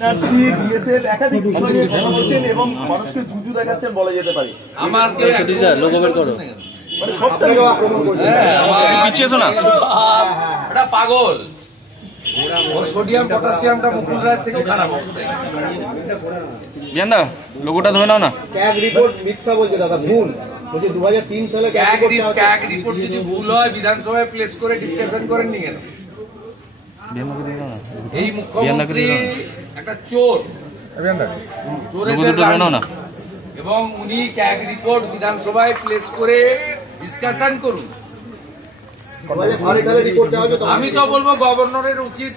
একাধিক বিষয় নিয়ে কথা বলছেন এবং মানুষকে জুজু দেখাচ্ছেন বলা যেতে পারে। মানে সবটাই আক্রমণ করছেন। পিছিয়েছো না, এটা পাগল। সোডিয়াম পটাশিয়ামটা মুকুল রায়ের থেকেও খারাপ অবস্থায়। বিয়ান্দা লোগোটা ধরে নাও না। ক্যাগ রিপোর্ট মিথ্যা বলছে দাদা, ভুল বলছে। 2003 সালে ক্যাগ রিপোর্ট যদি ভুল হয় বিধানসভায় প্লেস করে ডিসকাশন করেননি কেন? এই মুখ্যমন্ত্রী একটা চোর, চোরেদের না, এবং উনি ক্যাগ রিপোর্ট বিধানসভায় প্লেস করে ডিসকাশন করুন। আমি তো বলবো গভর্নরের উচিত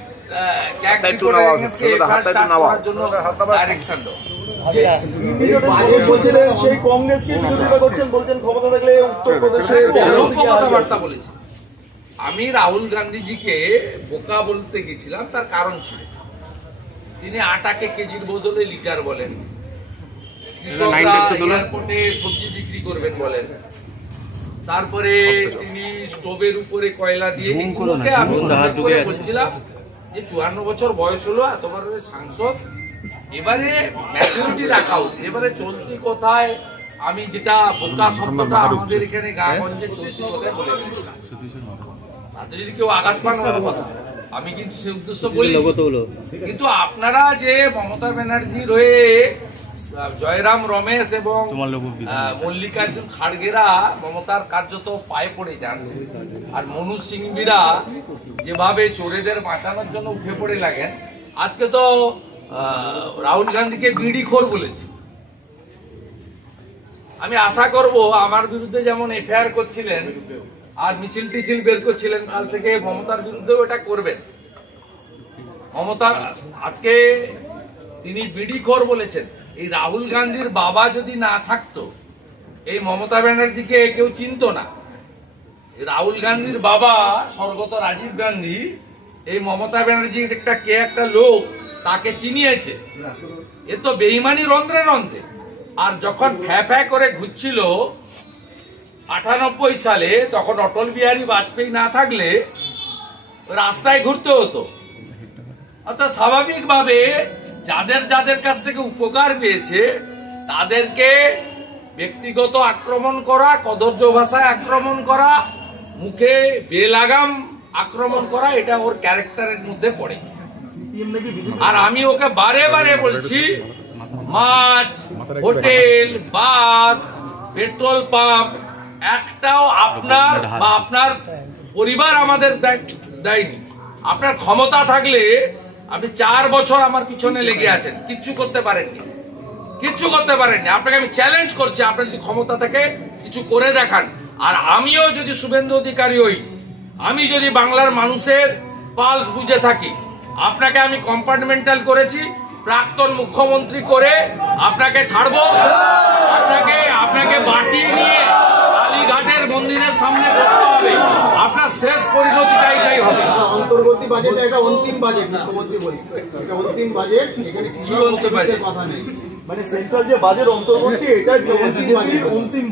ক্যাগ রিপোর্টের জন্য ডাইরেকশন দেওয়া। সেই কংগ্রেসকে বিরোধিতা করছেন, বলছেন ক্ষমতা থাকলে উত্তরপ্রদেশে অসংখ্য কথাবার্তা বলেছে। আমি রাহুল গান্ধীজিকে বোকা বলতে গেছিলাম, তার কারণ ছিল তিনি আটাকে কেজির বদলে লিটার বলেন, এয়ারপোর্টে সবজি বিক্রি করবেন বলেন, তারপরে তিনি স্টোভের উপরে কয়লা দিয়ে এগুলোকে আমি বলছিলাম যে 54 বছর বয়স হলো, এতবার সাংসদ, এবারে ম্যাচুরিটি রাখা উচিত। এবারে চলতি কথায় আমি যেটা বোকা শব্দটা আমাদের এখানে গাঁগঞ্জে চলতি কথায় বলে ফেলেছিলাম, তাতে যদি কেউ আঘাত পান কথা, আমি কিন্তু সে উদ্দেশ্য বলি। কিন্তু আপনারা যে মমতা ব্যানার্জির হয়ে জয়রাম রমেশ এবং মল্লিকার্জুন খাড়গেরা মমতার কার্যত পায়ে পড়ে যান, আর মনু সিংবিরা যেভাবে চোরেদের বাঁচানোর জন্য উঠে পড়ে লাগেন। আজকে তো রাহুল গান্ধীকে বিড়িখোর বলেছে। আমি আশা করব আমার বিরুদ্ধে যেমন এফআইআর করছিলেন আর মিছিল টিছিল বের করছিলেন, কাল থেকে মমতার বিরুদ্ধেও এটা করবেন। মমতা আজকে তিনি বিড়িখোর বলেছেন। এই রাহুল গান্ধীর বাবা যদি না থাকতো, এই মমতা ব্যানার্জিকে কেউ চিনত না। রাহুল গান্ধীর বাবা স্বর্গত রাজীব গান্ধী এই মমতা ব্যানার্জি একটা লোক তাকে চিনিয়েছে। এ তো বেইমানি রন্ধ্রে রন্ধ্রে। আর যখন ফ্যা করে ঘুরছিল 98 সালে, তখন অটল বিহারী বাজপেয়ী না থাকলে রাস্তায় ঘুরতে হতো। অর্থাৎ স্বাভাবিকভাবে যাদের যাদের কাছ থেকে উপকার পেয়েছে তাদেরকে ব্যক্তিগত আক্রমণ করা, কদর্য ভাষায় আক্রমণ করা, মুখে বেলাগাম আক্রমণ করা, এটা ওর ক্যারেক্টারের মধ্যে পড়ে। আর আমি ওকে বারে বারে বলছি, মাছ, হোটেল, বাস, পেট্রোল পাম্প একটাও আপনার বা আপনার পরিবার আমাদের দেয়নি। আপনার ক্ষমতা থাকলে আপনি 4 বছর আমার পিছনে লেগে আছেন, কিচ্ছু করতে পারেননি, কিচ্ছু করতে পারেননি। আপনাকে আমি চ্যালেঞ্জ করছি, আপনি যদি ক্ষমতা থেকে কিছু করে দেখান। আর আমিও যদি শুভেন্দু অধিকারী হই, আমি যদি বাংলার মানুষের পালস বুঝে থাকি, আপনাকে আমি কম্পার্টমেন্টাল করেছি, প্রাক্তন মুখ্যমন্ত্রী করে আপনাকে ছাড়বো। আপনাকে বাটি নিয়ে কালীঘাটের মন্দিরের সামনে বসতে হবে। আপনার শেষ পরিণতিটাই হবে। অন্তর্বর্তী বাজেট এটা অন্তিম বাজেট, মুখ্যমন্ত্রী বলছে এটা অন্তিম বাজেট, এখানে কিছু অন্তিম বাজেট কথা নেই। মানে সেন্ট্রাল যে বাজেট অন্তর্বর্তী, এটা অন্তিম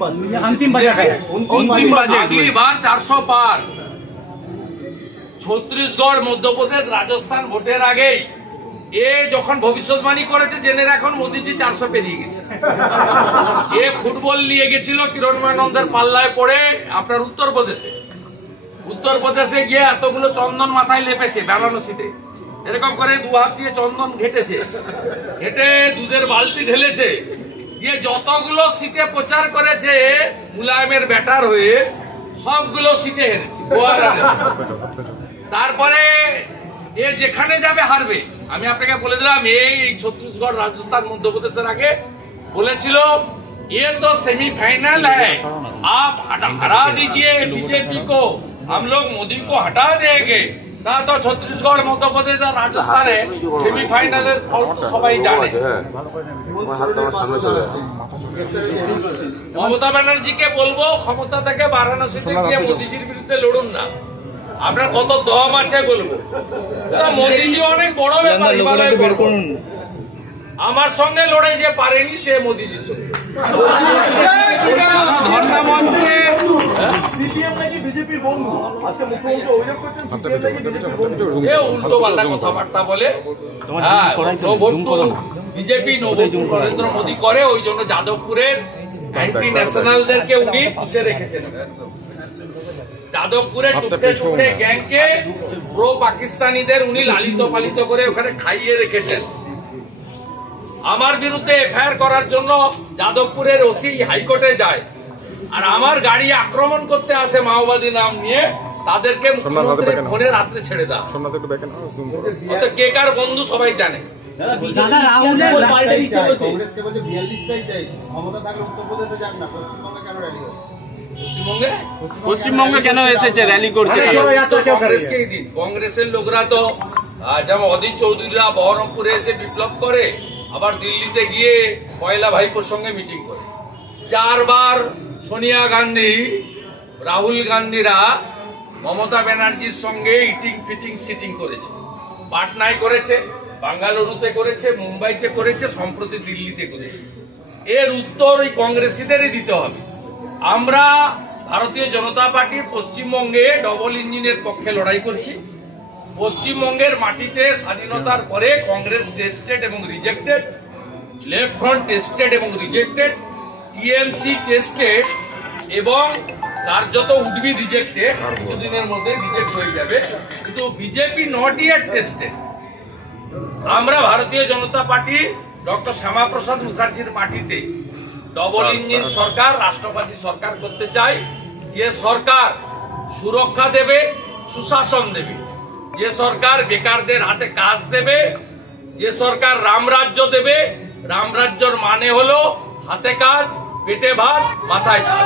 বাজেট। আগলিবার 400 পার। ছত্তিশগড়, মধ্যপ্রদেশ, রাজস্থান ভোটের আগেই এ যখন ভবিষ্যৎবাণী করেছে, জেনে এখন মোদীজি 400 পেরিয়ে গেছে। এ ফুটবল নিয়ে গেছিল কিরণময় পাল্লায় পড়ে আপনার উত্তরপ্রদেশে গিয়ে এতগুলো চন্দন মাথায় লেপেছে বেনারসিতে, এরকম করে 2 হাত দিয়ে চন্দন ঘেটেছে, ঘেটে দুধের বালতি ঢেলেছে, দিয়ে যতগুলো সিটে প্রচার করেছে মুলায়মের ব্যাটার হয়ে, সবগুলো সিটে হেরেছে। তারপরে এ যেখানে যাবে হারবে। আমি আপনাকে বলে দিলাম, এই ছত্তিশগড়, রাজস্থান, মধ্যপ্রদেশের আগে বলেছিল ये तो सेमीफाइनल है, आप हरा दीजिए बीजेपी को, हम लोग मोदी को हटा देंगे। না তো ছত্তিশগড়, মধ্যপ্রদেশ আর রাজস্থানে সেমিফাইনালের ফল তো সবাই জানে। মমতা ব্যানার্জিকে বলবো, ক্ষমতা থেকে বারাণসীতে গিয়ে মোদিজির বিরুদ্ধে লড়ুন না। আপনার কত দম আছে বলবো। মোদিজি অনেক বড় ব্যাপার, আমার সঙ্গে লড়াই যে পারেনি সে মোদিজির সঙ্গে। সিপিএম নাকি বিজেপির বন্ধু, আজকে মুখ্যমন্ত্রী অভিযোগ করছেন সিপিএম নাকি বিজেপির বন্ধু। এ উল্টো পাল্টা কথাবার্তা বলে। হ্যাঁ, বিজেপি নরেন্দ্র মোদী করে, ওই জন্য যাদবপুরের অ্যান্টি ন্যাশনালদেরকে উনি পুষে রেখেছেন। যাদবপুরের টুকরে টুকরে গ্যাংকে প্রো পাকিস্তানিদের উনি লালিত পালিত করে ওখানে খাইয়ে রেখেছেন। আমার বিরুদ্ধে এফআইআর করার জন্য যাদবপুরের ওসি হাইকোর্টে যায়, আর আমার গাড়ি আক্রমণ করতে আসে মাওবাদী নাম নিয়ে, তাদেরকে মুখ্যমন্ত্রীর ফোনে রাত্রে ছেড়ে দাও। কে কার বন্ধু সবাই জানে। কংগ্রেসকে বলছে 42টাই চাই, ক্ষমতা থাকলে উত্তরপ্রদেশে যাক না, পশ্চিমবঙ্গে কেন র্যালি হয়? পশ্চিমবঙ্গে কেন এসেছে র্যালি করতে? কংগ্রেসকেই দিন। কংগ্রেসের লোকরা তো যেমন অধীর চৌধুরীরা বহরমপুরে এসে বিপ্লব করে, আবার দিল্লিতে গিয়ে পয়লা ভাইপোর সঙ্গে মিটিং করে। 4 বার সোনিয়া গান্ধী, রাহুল গান্ধীরা মমতা ব্যানার্জির সঙ্গে ইটিং ফিটিং সিটিং করেছে। পাটনায় করেছে, বাঙ্গালুরুতে করেছে, মুম্বাইতে করেছে, সম্প্রতি দিল্লিতে করেছে। এর উত্তর ওই কংগ্রেসীদেরই দিতে হবে। আমরা ভারতীয় জনতা পার্টি পশ্চিমবঙ্গে ডবল ইঞ্জিনের পক্ষে লড়াই করছি। পশ্চিমবঙ্গের মাটিতে স্বাধীনতার পরে কংগ্রেস টেস্টেড এবং রিজেক্টেড, লেফট ফ্রন্ট টেস্টেড এবং রিজেক্টেড, টিএমসি টেস্টেড এবং কার্যত উডবি রিজেক্টেড, কিছুদিনের মধ্যে রিজেক্ট হয়ে যাবে, কিন্তু বিজেপি নট ইয়েট টেস্টেড। আমরা ভারতীয় জনতা পার্টি ডক্টর শ্যামাপ্রসাদ মুখার্জির মাটিতে ডবল ইঞ্জিন সরকার, রাষ্ট্রপতি সরকার করতে চাই। যে সরকার সুরক্ষা দেবে, সুশাসন দেবে, যে সরকার বেকারদের হাতে কাজ দেবে, যে সরকার রামরাজ্য দেবে। রামরাজ্যর মানে হলো হাতে কাজ, পেটে ভাত, মাথায় ছাদ।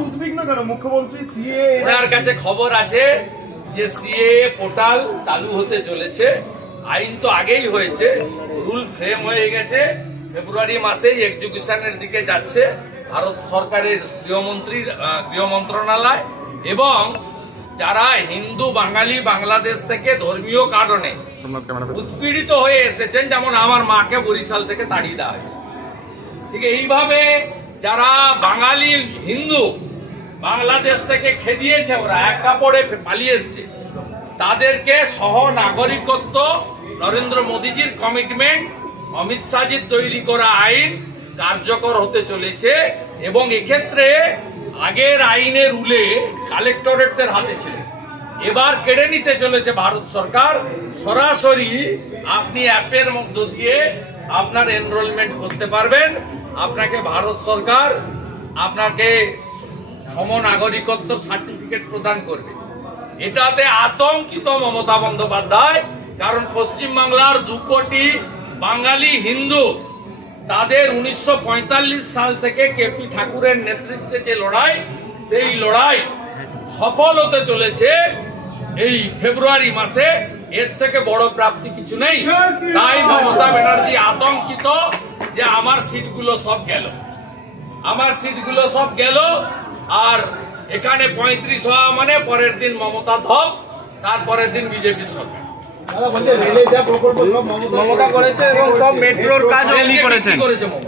উদ্বিগ্ন কেন মুখ্যমন্ত্রী? ওনার কাছে খবর আছে যে সিএ পোর্টাল চালু হতে চলেছে। আইন তো আগেই হয়েছে, রুল ফ্রেম হয়ে গেছে। ফেব্রুয়ারি মাসেই এক্সিকিউশনের দিকে যাচ্ছে ভারত সরকারের গৃহ মন্ত্রণালয়। এবং যারা হিন্দু বাঙালি বাংলাদেশ থেকে ধর্মীয় কারণে উৎপীড়িত হয়ে এসেছেন, যেমন আমার মাকে বরিশাল থেকে তাড়িয়ে দেওয়া হয়েছে, ঠিক এইভাবে যারা বাঙালি হিন্দু বাংলাদেশ থেকে খেদিয়েছে, ওরা এক কাপড়ে পালিয়ে এসছে, তাদেরকে সহ নাগরিকত্ব নরেন্দ্র মোদীজির কমিটমেন্ট, অমিত শাহজির তৈরি করা আইন কার্যকর হতে চলেছে। এবং এক্ষেত্রে আগের আইনের রুলে কালেক্টরেটদের হাতে ছিল, এবার কেড়ে নিতে চলেছে ভারত সরকার। সরাসরি আপনি অ্যাপের মধ্য দিয়ে আপনার এনরোলমেন্ট করতে পারবেন। আপনাকে ভারত সরকার আপনাকে সমনাগরিকত্ব সার্টিফিকেট প্রদান করবে। এটাতে আতঙ্কিত মমতা বন্দ্যোপাধ্যায়, কারণ পশ্চিমবাংলার 2 কোটি বাঙালি হিন্দু, তাদের 1945 সাল থেকে কেপি ঠাকুরের নেতৃত্বে যে লড়াই, সেই লড়াই সফল হতে চলেছে এই ফেব্রুয়ারি মাসে। এর থেকে বড় প্রাপ্তি কিছু নেই। তাই মমতা ব্যানার্জি আতঙ্কিত যে আমার সিটগুলো সব গেল, আমার সিটগুলো সব গেল। আর এখানে 35 হওয়া মানে পরের দিন মমতা ধপ, তারপরের দিন বিজেপি সরকার। দাদা বলতে রেলে যা প্রকল্প সব মমতা করেছে এবং সব মেট্রোর কাজ উনি করেছেন। করেছে মমতা।